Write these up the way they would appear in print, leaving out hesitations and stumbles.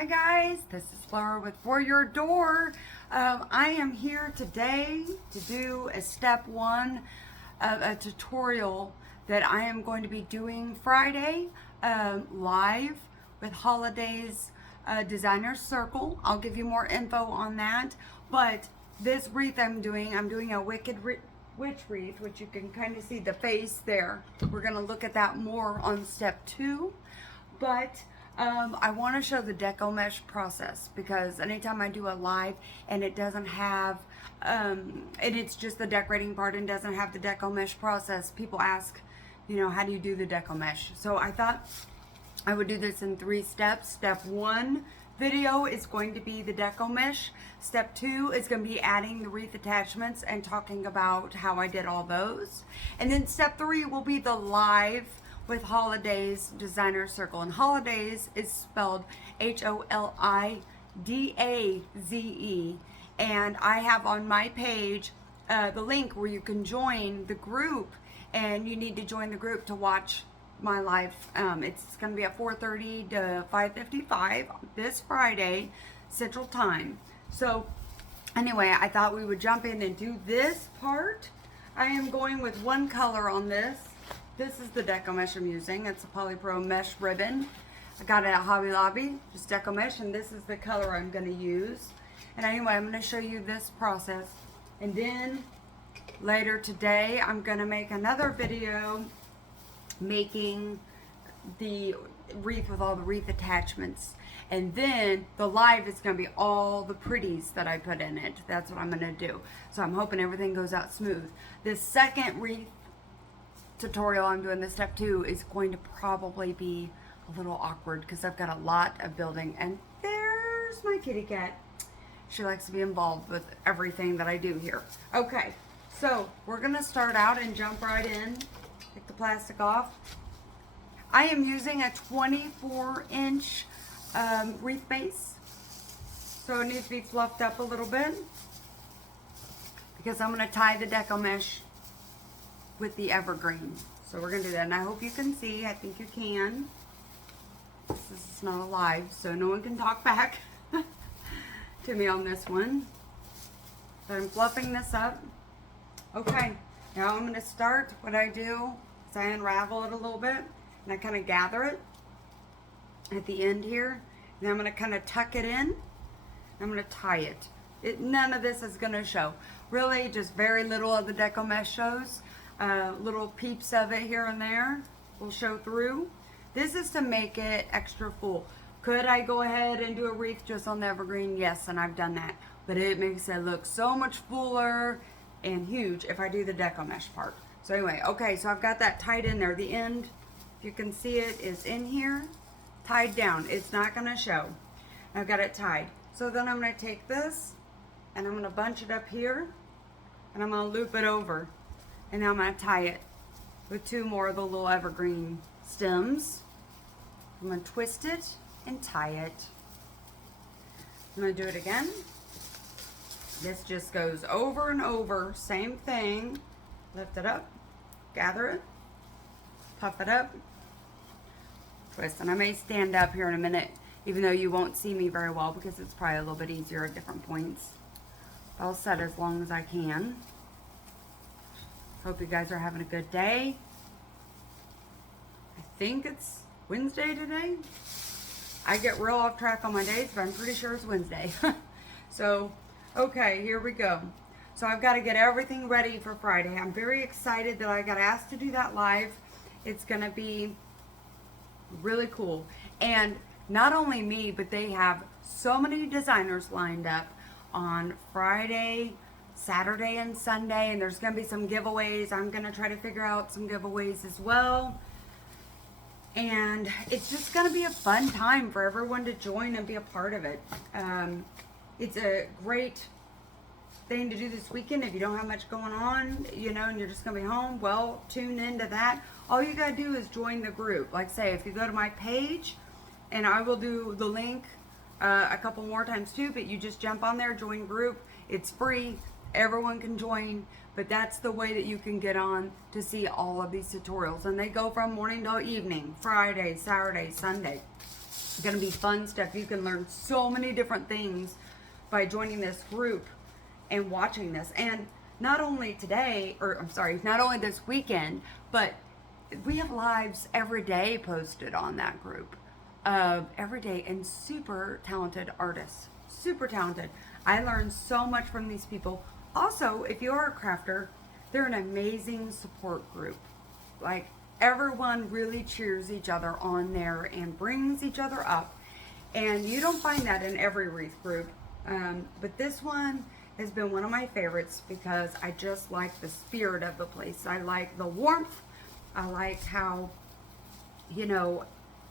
Hi guys, this is Flora with For Your Door. I am here today to do a step one of a tutorial that I am going to be doing Friday live with Holidaze Designer Circle. I'll give you more info on that, but this wreath I'm doing a wicked witch wreath, which you can kind of see the face there. We're going to look at that more on step two, but I want to show the deco mesh process, because anytime I do a live and it doesn't have, and it's just the decorating part and doesn't have the deco mesh process, people ask, you know, how do you do the deco mesh? So I thought I would do this in 3 steps. Step 1 video is going to be the deco mesh. Step 2 is going to be adding the wreath attachments and talking about how I did all those. And then step 3 will be the live with Holidaze Designer Circle. And Holidaze is spelled Holidaze. And I have on my page the link where you can join the group, and you need to join the group to watch my live. It's going to be at 4:30 to 5:55 this Friday Central Time. So anyway, I thought we would jump in and do this part. I am going with one color on this. This is the deco mesh I'm using. It's a Polypro mesh ribbon. I got it at Hobby Lobby, just deco mesh, and this is the color I'm going to use. And anyway, I'm going to show you this process, and then later today I'm going to make another video making the wreath with all the wreath attachments, and then the live is going to be all the pretties that I put in it. That's what I'm going to do. So I'm hoping everything goes out smooth. This second wreath tutorial I'm doing, this step 2, is going to probably be a little awkward because I've got a lot of building, and there's my kitty cat. She likes to be involved with everything that I do here. Okay, so we're gonna start out and jump right in. Take the plastic off. I am using a 24-inch wreath base, so it needs to be fluffed up a little bit because I'm gonna tie the deco mesh with the evergreen. So we're gonna do that, and I hope you can see. I think you can. This is not a live, so no one can talk back to me on this one. So I'm fluffing this up. Okay, now I'm gonna start. What I do is I unravel it a little bit, and I kind of gather it at the end here, and then I'm gonna kind of tuck it in. I'm gonna tie it. None of this is gonna show. Really, just very little of the deco mesh shows. Little peeps of it here and there will show through. This is to make it extra full. Could I go ahead and do a wreath just on the evergreen? Yes, and I've done that. But it makes it look so much fuller and huge if I do the deco mesh part. So anyway, okay, so I've got that tied in there. The end, if you can see it, is in here, tied down. It's not gonna show. I've got it tied. So then I'm gonna take this and I'm gonna bunch it up here, and I'm gonna loop it over. And now I'm going to tie it with 2 more of the little evergreen stems. I'm going to twist it and tie it. I'm going to do it again. This just goes over and over. Same thing. Lift it up, gather it, puff it up, twist. And I may stand up here in a minute, even though you won't see me very well because it's probably a little bit easier at different points. I'll set as long as I can. Hope you guys are having a good day. I think it's Wednesday today. I get real off track on my days, but I'm pretty sure it's Wednesday. So, okay, here we go. So I've got to get everything ready for Friday. I'm very excited that I got asked to do that live. It's going to be really cool. And not only me, but they have so many designers lined up on Friday, Saturday, and Sunday, and there's going to be some giveaways. I'm going to try to figure out some giveaways as well. And it's just going to be a fun time for everyone to join and be a part of it. It's a great thing to do this weekend if you don't have much going on, you know, and you're just going to be home. Well, tune into that. All you got to do is join the group. Like say, if you go to my page, and I will do the link a couple more times too, but you just jump on there, join group. It's free. Everyone can join, but that's the way that you can get on to see all of these tutorials, and they go from morning till evening, Friday, Saturday, Sunday. going to be fun stuff. You can learn so many different things by joining this group and watching this. And not only today, or I'm sorry, not only this weekend, but we have lives every day posted on that group. Every day, and super talented artists. Super talented. I learned so much from these people. Also, if you are a crafter, they're an amazing support group. Like, everyone really cheers each other on there and brings each other up. And you don't find that in every wreath group. But this one has been one of my favorites because I just like the spirit of the place. I like the warmth. I like how, you know,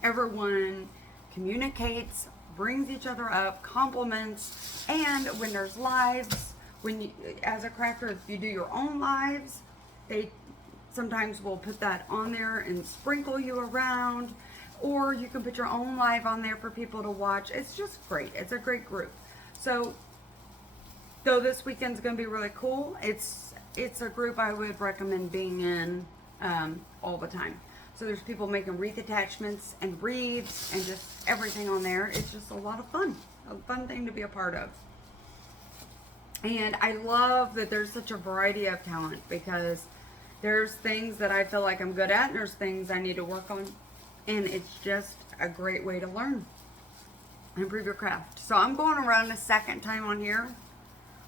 everyone communicates, brings each other up, compliments, and when there's lives, when you, as a crafter, if you do your own lives, they sometimes will put that on there and sprinkle you around, or you can put your own live on there for people to watch. It's just great. It's a great group. So, though this weekend's going to be really cool, it's a group I would recommend being in all the time. So there's people making wreath attachments and wreaths and just everything on there. It's just a lot of fun. A fun thing to be a part of. And I love that there's such a variety of talent, because there's things that I feel like I'm good at and there's things I need to work on. And it's just a great way to learn and improve your craft. So I'm going around a second time on here.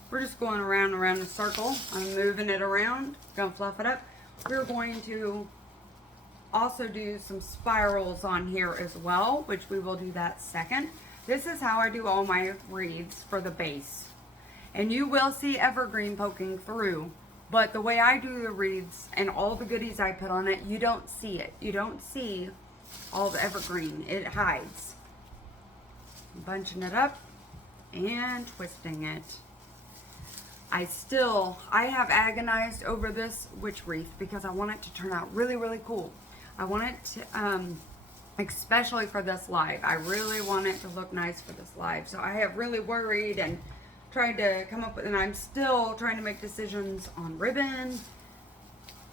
We're just going around a circle. I'm moving it around, gonna fluff it up. We're going to also do some spirals on here as well, which we will do that second. This is how I do all my wreaths for the base. And you will see evergreen poking through, but the way I do the wreaths and all the goodies I put on it, you don't see it. You don't see all the evergreen. It hides. Bunching it up and twisting it. I have agonized over this witch wreath because I want it to turn out really, really cool. I want it to, especially for this live, I really want it to look nice for this live. So I have really worried and tried to come up with, and I'm still trying to make decisions on ribbon.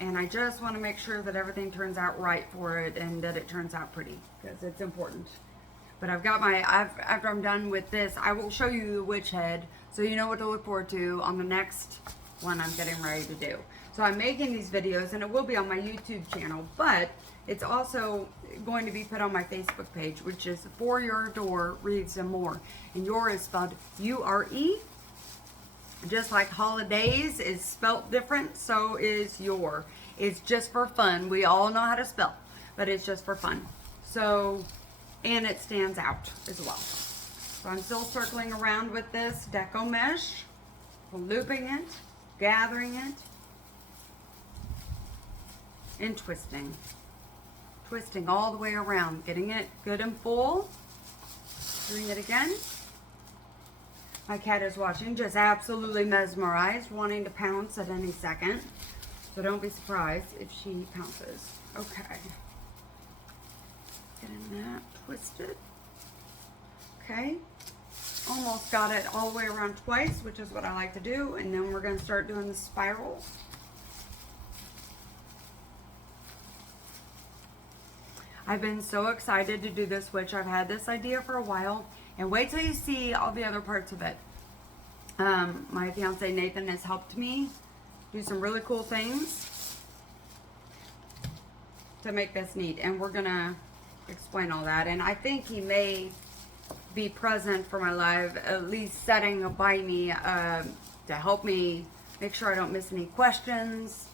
And I just want to make sure that everything turns out right for it and that it turns out pretty, because it's important. But I've got after I'm done with this, I will show you the witch head so you know what to look forward to on the next one I'm getting ready to do. So I'm making these videos and it will be on my YouTube channel, but it's also going to be put on my Facebook page, which is For Ure Door Wreaths and More. And Ure is spelled U-R-E. Just like Holidaze is spelt different, so is Ure. It's just for fun. We all know how to spell, but it's just for fun. So, and it stands out as well. So I'm still circling around with this Deco mesh, looping it, gathering it, and twisting. Twisting all the way around, getting it good and full. Doing it again. My cat is watching, just absolutely mesmerized, wanting to pounce at any second. So don't be surprised if she pounces. Okay. Getting that twisted. Okay. Almost got it all the way around twice, which is what I like to do. And then we're going to start doing the spirals. I've been so excited to do this witch. I've had this idea for a while. And wait till you see all the other parts of it. My fiance Nathan has helped me do some really cool things to make this neat. And we're going to explain all that. And I think he may be present for my live, at least setting by me to help me make sure I don't miss any questions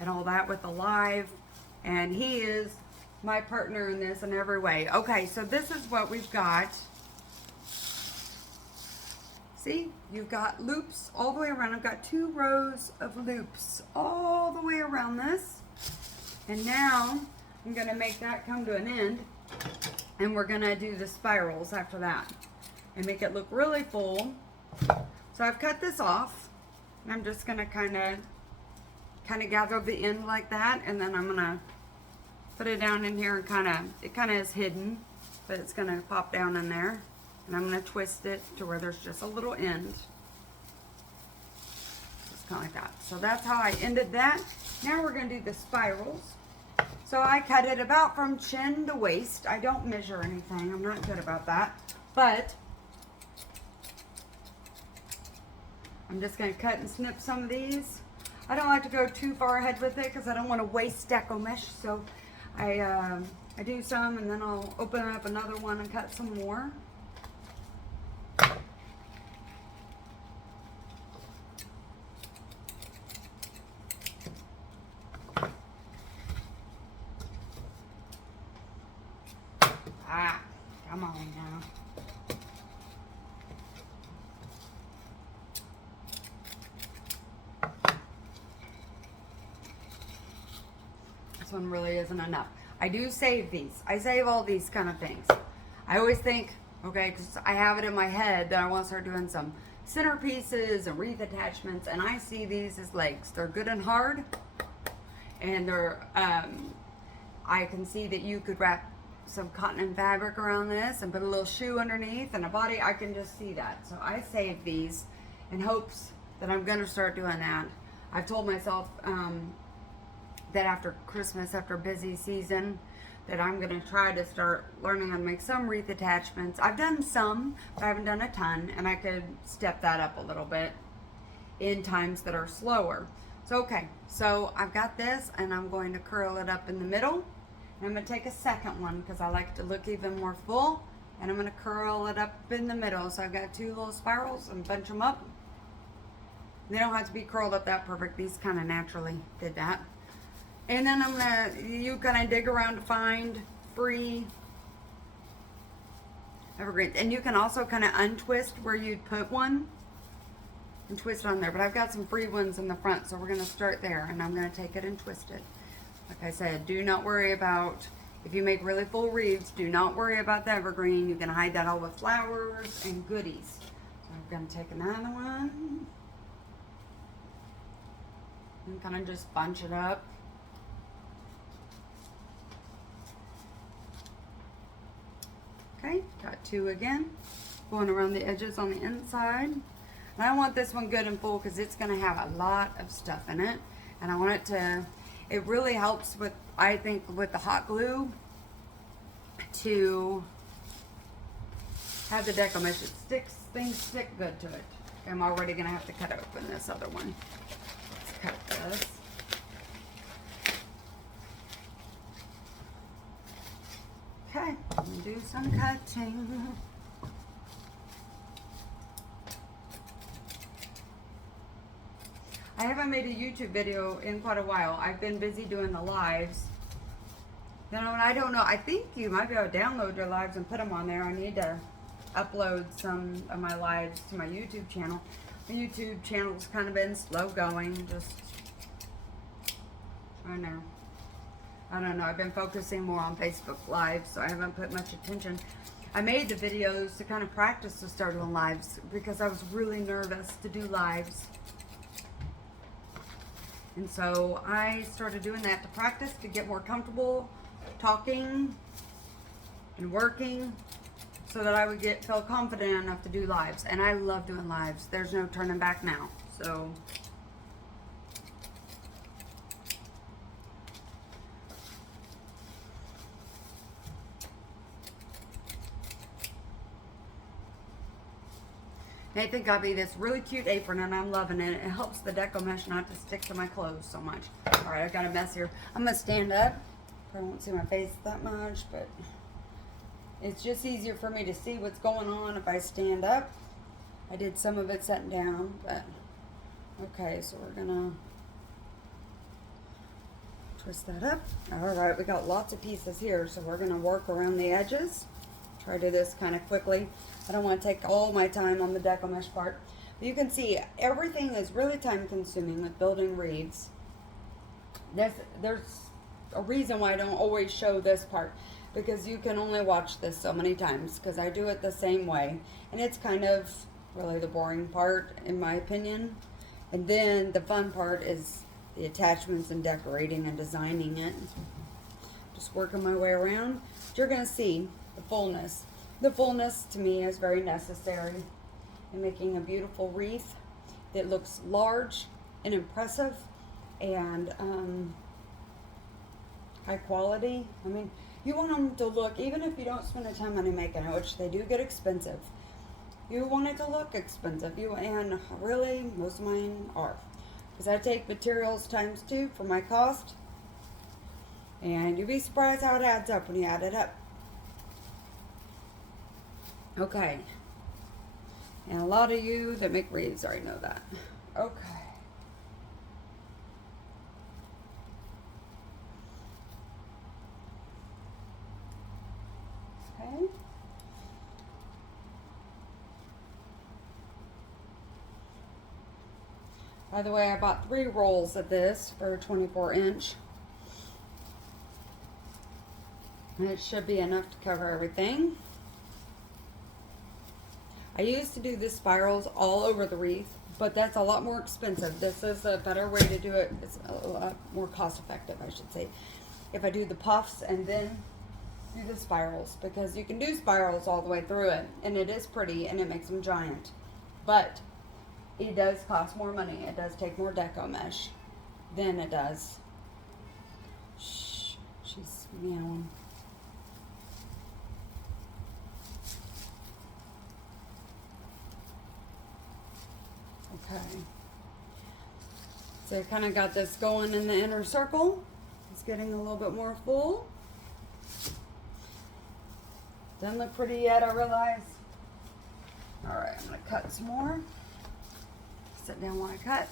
and all that with the live. And he is my partner in this in every way. Okay, so this is what we've got. See, you've got loops all the way around. I've got 2 rows of loops all the way around this. And now I'm going to make that come to an end. And we're going to do the spirals after that. And make it look really full. So I've cut this off. And I'm just going to kind of gather the end like that. And then I'm going to put it down in here and it kind of is hidden. But it's going to pop down in there. And I'm going to twist it to where there's just a little end. Just kind of like that. So that's how I ended that. Now we're going to do the spirals. So I cut it about from chin to waist. I don't measure anything. I'm not good about that. But I'm just going to cut and snip some of these. I don't like to go too far ahead with it because I don't want to waste deco mesh. So I do some and then I'll open up another one and cut some more. Come on now. This one really isn't enough. I do save these. I save all these kind of things. I always think, okay, because I have it in my head that I want to start doing some centerpieces and wreath attachments, and I see these as legs. They're good and hard, and they're, I can see that you could wrap some cotton and fabric around this and put a little shoe underneath and a body. I can just see that. So I save these in hopes that I'm going to start doing that. I've told myself that after Christmas, after a busy season, that I'm going to try to start learning how to make some wreath attachments. I've done some, but I haven't done a ton, and I could step that up a little bit in times that are slower. So okay, so I've got this, and I'm going to curl it up in the middle. I'm going to take a second one because I like it to look even more full, and I'm going to curl it up in the middle. So I've got two little spirals and bunch them up. They don't have to be curled up that perfect. These kind of naturally did that. And then you kind of dig around to find free evergreens. And you can also kind of untwist where you'd put one and twist on there. But I've got some free ones in the front, so we're going to start there, and I'm going to take it and twist it. Like I said, do not worry about, if you make really full wreaths, do not worry about the evergreen. You can hide that all with flowers and goodies. So I'm going to take another one and kind of just bunch it up. Okay, got two again. Going around the edges on the inside. And I want this one good and full because it's going to have a lot of stuff in it. And I want it to... It really helps with, I think, with the hot glue to have the deco mesh. It sticks, things stick good to it. I'm already going to have to cut open this other one. Let's cut this. Okay, I'm going to do some cutting. I haven't made a YouTube video in quite a while. I've been busy doing the lives. You know, and I don't know. I think you might be able to download your lives and put them on there. I need to upload some of my lives to my YouTube channel. My YouTube channel's kind of been slow going. Just, I don't know. I've been focusing more on Facebook Live, so I haven't put much attention. I made the videos to kind of practice to start on lives because I was really nervous to do lives. And so I started doing that to practice, to get more comfortable talking and working so that I would feel confident enough to do lives. And I love doing lives. There's no turning back now. So Nathan got me this really cute apron and I'm loving it. It helps the deco mesh not to stick to my clothes so much. All right, I've got a mess here. I'm gonna stand up. Probably won't see my face that much, but it's just easier for me to see what's going on if I stand up. I did some of it sitting down, but okay, so we're gonna twist that up. All right, we got lots of pieces here, so we're gonna work around the edges. Try to do this kind of quickly. I don't want to take all my time on the deco mesh part. But you can see everything is really time consuming with building wreaths. There's a reason why I don't always show this part, because you can only watch this so many times because I do it the same way. And it's kind of really the boring part in my opinion. And then the fun part is the attachments and decorating and designing it. Just working my way around. But you're going to see the fullness. The fullness to me is very necessary in making a beautiful wreath that looks large and impressive and high quality. I mean, you want them to look, even if you don't spend a ton of money making it, which they do get expensive. You want it to look expensive. And really, most of mine are. Because I take materials times 2 for my cost. And you'd be surprised how it adds up when you add it up. Okay. And a lot of you that make wreaths already know that. Okay. Okay. By the way, I bought 3 rolls of this for a 24-inch. And it should be enough to cover everything. I used to do the spirals all over the wreath, but that's a lot more expensive. This is a better way to do it. It's a lot more cost effective, I should say. If I do the puffs and then do the spirals, because you can do spirals all the way through it, and it is pretty and it makes them giant. But it does cost more money. It does take more Deco mesh than it does. Shh, she's meowing. Okay. So I kind of got this going in the inner circle. It's getting a little bit more full. Doesn't look pretty yet, I realize. All right, I'm gonna cut some more. Sit down while I cut.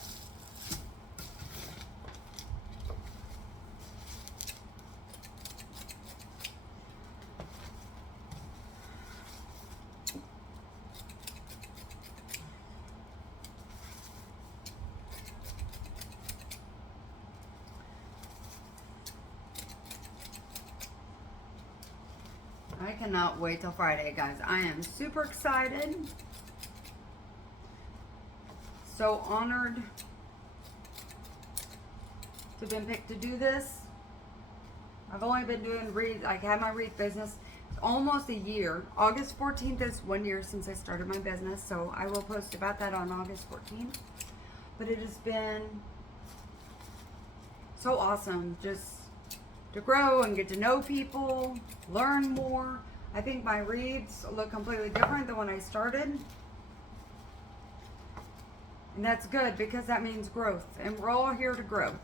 I cannot wait till Friday, guys. I am super excited. So honored to have been picked to do this. I've only been doing wreath, I had my wreath business almost a year. August 14th is 1 year since I started my business, so I will post about that on August 14th. But it has been so awesome just to grow and get to know people, learn more. I think my wreaths look completely different than when I started. And that's good because that means growth. And we're all here to grow.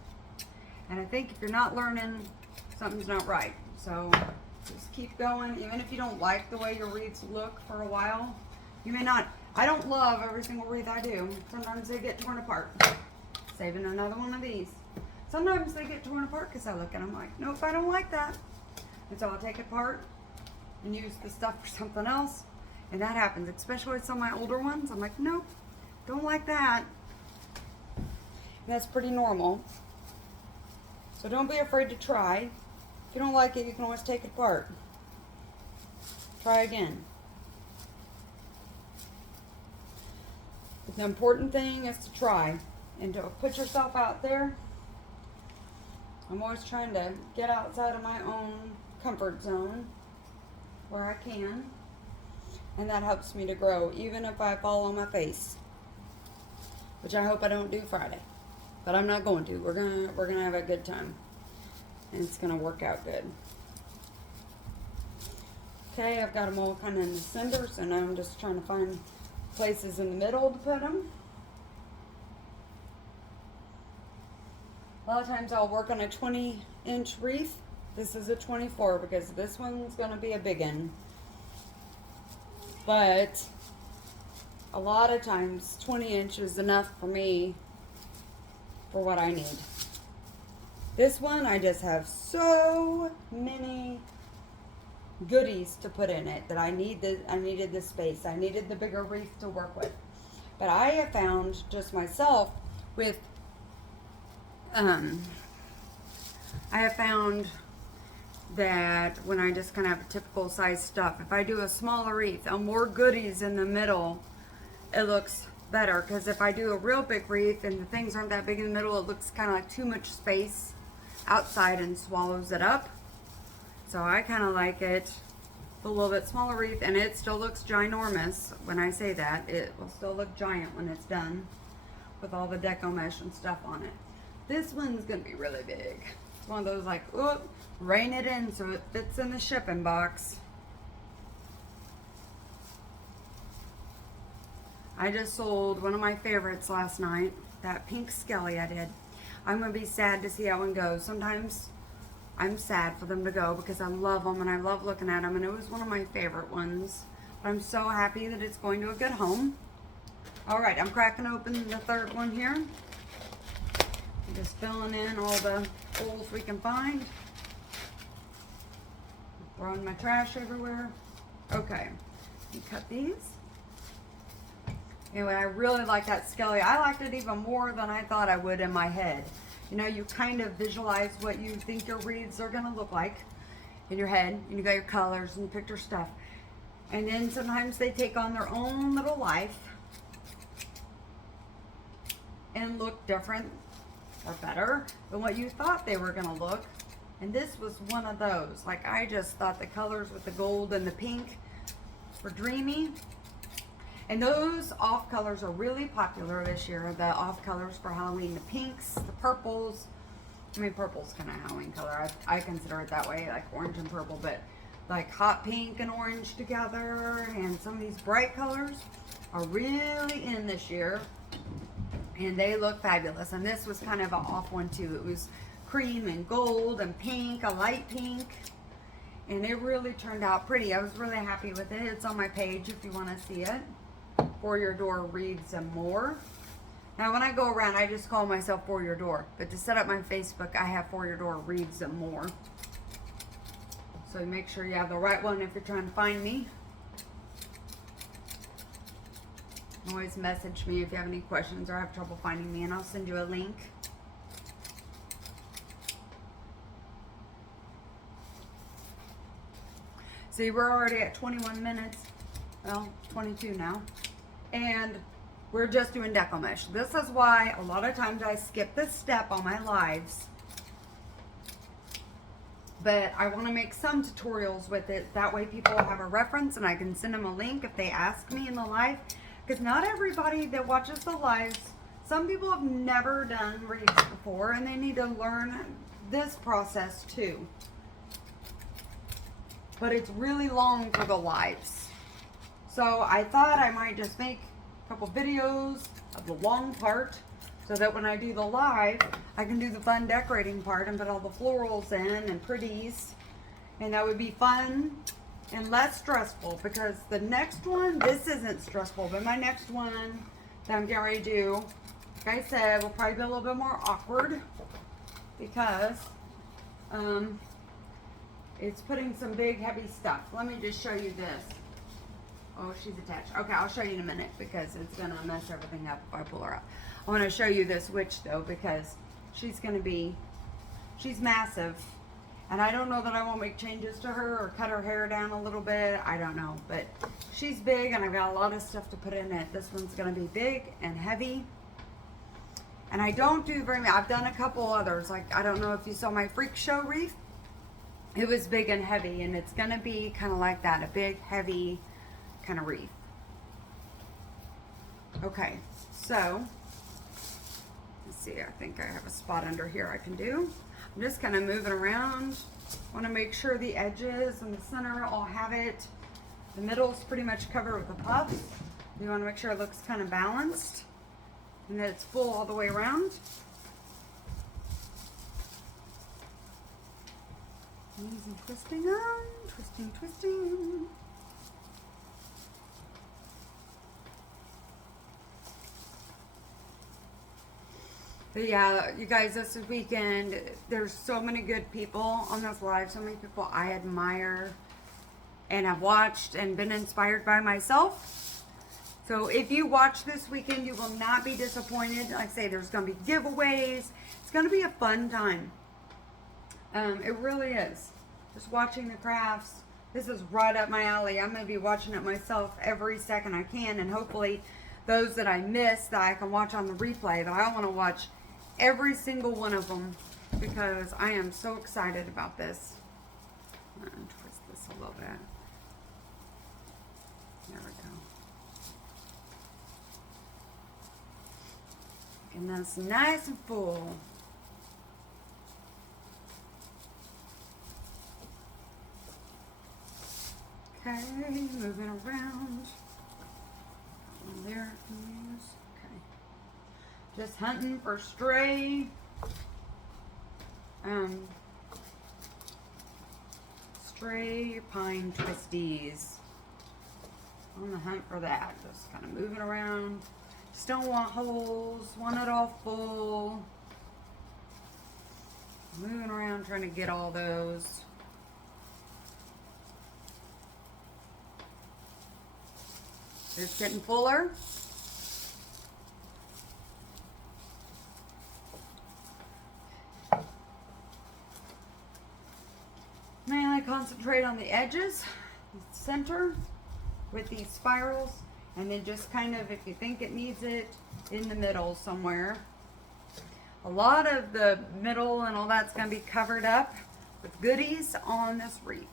And I think if you're not learning, something's not right. So just keep going. Even if you don't like the way your wreaths look for a while, you may not. I don't love every single wreath I do. Sometimes they get torn apart. Saving another one of these. Sometimes they get torn apart because I look and I'm like, nope, I don't like that. And so I'll take it apart and use the stuff for something else. And that happens, especially with some of my older ones. I'm like, nope, don't like that. And that's pretty normal. So don't be afraid to try. If you don't like it, you can always take it apart. Try again. But the important thing is to try and to put yourself out there. I'm always trying to get outside of my own comfort zone where I can, and that helps me to grow, even if I fall on my face, which I hope I don't do Friday, but I'm not going to. We're gonna have a good time, and it's gonna work out good. Okay, I've got them all kind of in the center, so now I'm just trying to find places in the middle to put them. A lot of times I'll work on a 20-inch wreath. This is a 24 because this one's going to be a big one. But a lot of times 20 inches is enough for me for what I need. This one I just have so many goodies to put in it that I needed the space. I needed the bigger wreath to work with. But I have found just myself with I have found that when I just kind of have typical size stuff, if I do a smaller wreath, more goodies in the middle, it looks better. Because if I do a real big wreath and the things aren't that big in the middle, it looks kind of like too much space outside and swallows it up. So I kind of like it a little bit smaller wreath, and it still looks ginormous. When I say that, it will still look giant when it's done with all the Deco mesh and stuff on it. This one's gonna be really big. It's one of those like, oop, rein it in so it fits in the shipping box. I just sold one of my favorites last night, that pink skelly I did. I'm going to be sad to see how one goes. Sometimes I'm sad for them to go because I love them and I love looking at them, and it was one of my favorite ones. But I'm so happy that it's going to a good home. All right, I'm cracking open the third one here. I'm just filling in all the holes we can find. Throwing my trash everywhere. Okay, you cut these. Anyway, I really like that skelly. I liked it even more than I thought I would in my head. You know, you kind of visualize what you think your wreaths are going to look like in your head. And you got your colors and you picked your stuff. And then sometimes they take on their own little life and look different or better than what you thought they were going to look. And this was one of those. Like, I just thought the colors with the gold and the pink were dreamy. And those off colors are really popular this year. The off colors for Halloween, the pinks, the purples. I mean, purple's kind of Halloween color. I consider it that way, like orange and purple. But like hot pink and orange together, and some of these bright colors are really in this year. And they look fabulous. And this was kind of an off one too. It was cream and gold and pink, a light pink. And it really turned out pretty. I was really happy with it. It's on my page if you want to see it. For Your Door Wreaths and More. Now when I go around, I just call myself For Your Door. But to set up my Facebook, I have For Your Door Wreaths and More. So make sure you have the right one if you're trying to find me. Always message me if you have any questions or have trouble finding me, and I'll send you a link. See, we're already at 21 minutes. Well, 22 now. And we're just doing Deco mesh. This is why a lot of times I skip this step on my lives. But I want to make some tutorials with it. That way people will have a reference and I can send them a link if they ask me in the live. Because not everybody that watches the lives, some people have never done wreaths before and they need to learn this process too. But it's really long for the lives. So I thought I might just make a couple videos of the long part so that when I do the live, I can do the fun decorating part and put all the florals in and pretties. And that would be fun and less stressful, because the next one, this isn't stressful, but my next one that I'm getting ready to do, like I said, will probably be a little bit more awkward because it's putting some big heavy stuff. Let me just show you this. Oh, she's attached. Okay, I'll show you in a minute because it's going to mess everything up if I pull her out. I want to show you this witch, though, because she's massive. And I don't know that I won't make changes to her or cut her hair down a little bit. I don't know. But she's big, and I've got a lot of stuff to put in it. This one's going to be big and heavy. And I don't do very many. I've done a couple others. Like, I don't know if you saw my freak show wreath. It was big and heavy, and it's going to be kind of like that. A big, heavy kind of wreath. Okay, so let's see, I think I have a spot under here I can do. I'm just kind of moving around. Want to make sure the edges and the center all have it. The middle's pretty much covered with a puff. You want to make sure it looks kind of balanced and that it's full all the way around. Easy twisting on, twisting, twisting. But yeah, you guys, this weekend, there's so many good people on this live, so many people I admire and have watched and been inspired by myself. So if you watch this weekend, you will not be disappointed. Like I say, there's going to be giveaways. It's going to be a fun time. It really is. Just watching the crafts. This is right up my alley. I'm going to be watching it myself every second I can, and hopefully those that I miss that I can watch on the replay, but I want to watch every single one of them because I am so excited about this. I'm going to twist this a little bit. There we go. And that's nice and full. Okay, moving around. One there, okay. Just hunting for stray stray pine twisties. On the hunt for that. Just kind of moving around. Just don't want holes. Want it all full. Moving around trying to get all those. It's getting fuller. Mainly concentrate on the edges, the center with these spirals, and then just kind of, if you think it needs it, in the middle somewhere. A lot of the middle and all that's going to be covered up with goodies on this wreath.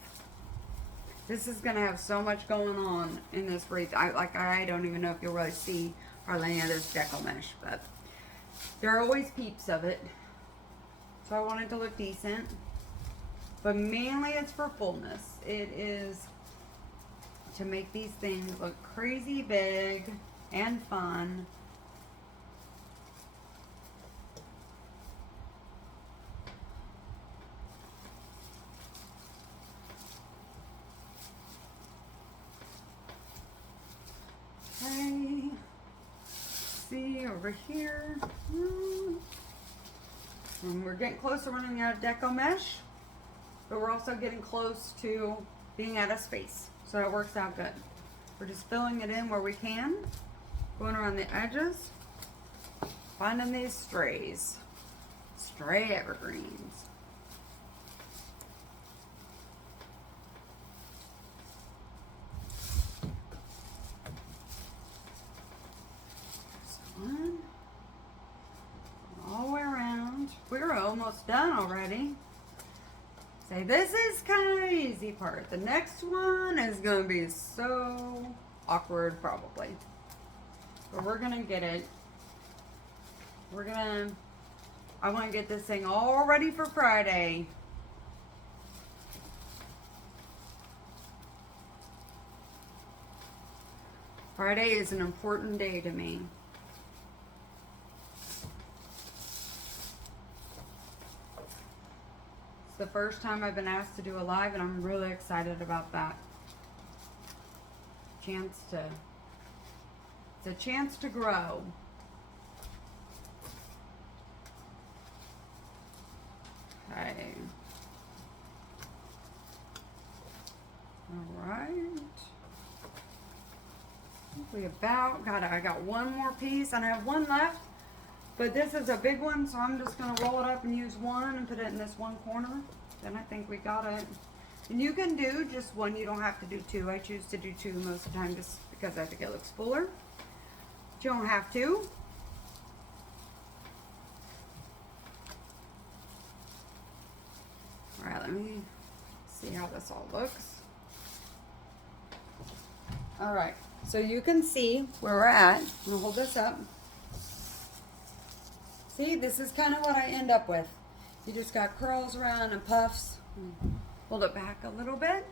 This is going to have so much going on in this wreath. I don't even know if you'll really see hardly any of this deco mesh, but there are always peeps of it. So I want it to look decent. But mainly it's for fullness. It is to make these things look crazy big and fun. Okay. See over here. And we're getting close to running out of deco mesh. But we're also getting close to being out of space. So it works out good. We're just filling it in where we can. Going around the edges. Finding these strays. Stray evergreens. There's one. All the way around. We're almost done already. Say, this is kind of the easy part. The next one is going to be so awkward, probably. But we're going to get it. I want to get this thing all ready for Friday. Friday is an important day to me. It's the first time I've been asked to do a live, and I'm really excited about that. It's a chance to grow. Okay. All right. I got one more piece, and I have one left. But this is a big one, so I'm just going to roll it up and use one and put it in this one corner. Then I think we got it. And you can do just one. You don't have to do two. I choose to do two most of the time just because I think it looks fuller. But you don't have to. All right, let me see how this all looks. All right, so you can see where we're at. I'm going to hold this up. See, this is kind of what I end up with. You just got curls around and puffs. Hold it back a little bit.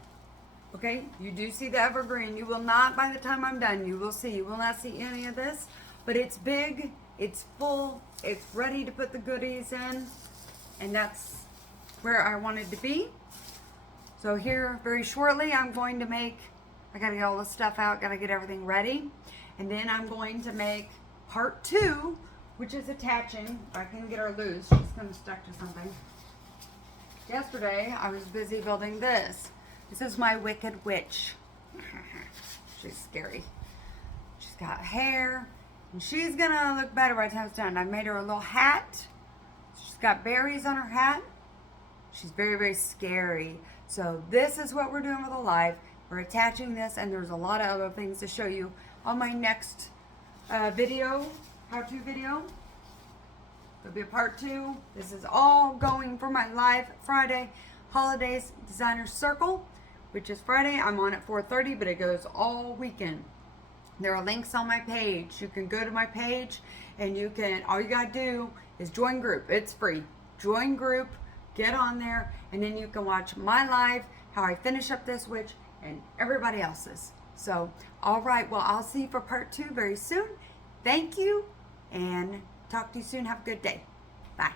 Okay, you do see the evergreen. You will not, by the time I'm done, you will not see any of this. But it's big, it's full, it's ready to put the goodies in. And that's where I wanted to be. So here, very shortly, I'm going to make, I gotta get all this stuff out, gotta get everything ready. And then I'm going to make part 2, which is attaching. I can get her loose. She's kind of stuck to something. Yesterday, I was busy building this. This is my Wicked Witch. She's scary. She's got hair, and she's gonna look better by the time it's done. I made her a little hat. She's got berries on her hat. She's very, very scary. So this is what we're doing with a live. We're attaching this, and there's a lot of other things to show you on my next video. How-to video. There'll be a part 2. This is all going for my live Friday Holidaze Designer Circle, which is Friday. I'm on at 4:30, but it goes all weekend. There are links on my page. You can go to my page, and all you gotta do is join group. It's free. Join group, get on there, and then you can watch my live, how I finish up this witch, and everybody else's. So, all right, well, I'll see you for part 2 very soon. Thank you, and talk to you soon. Have a good day. Bye.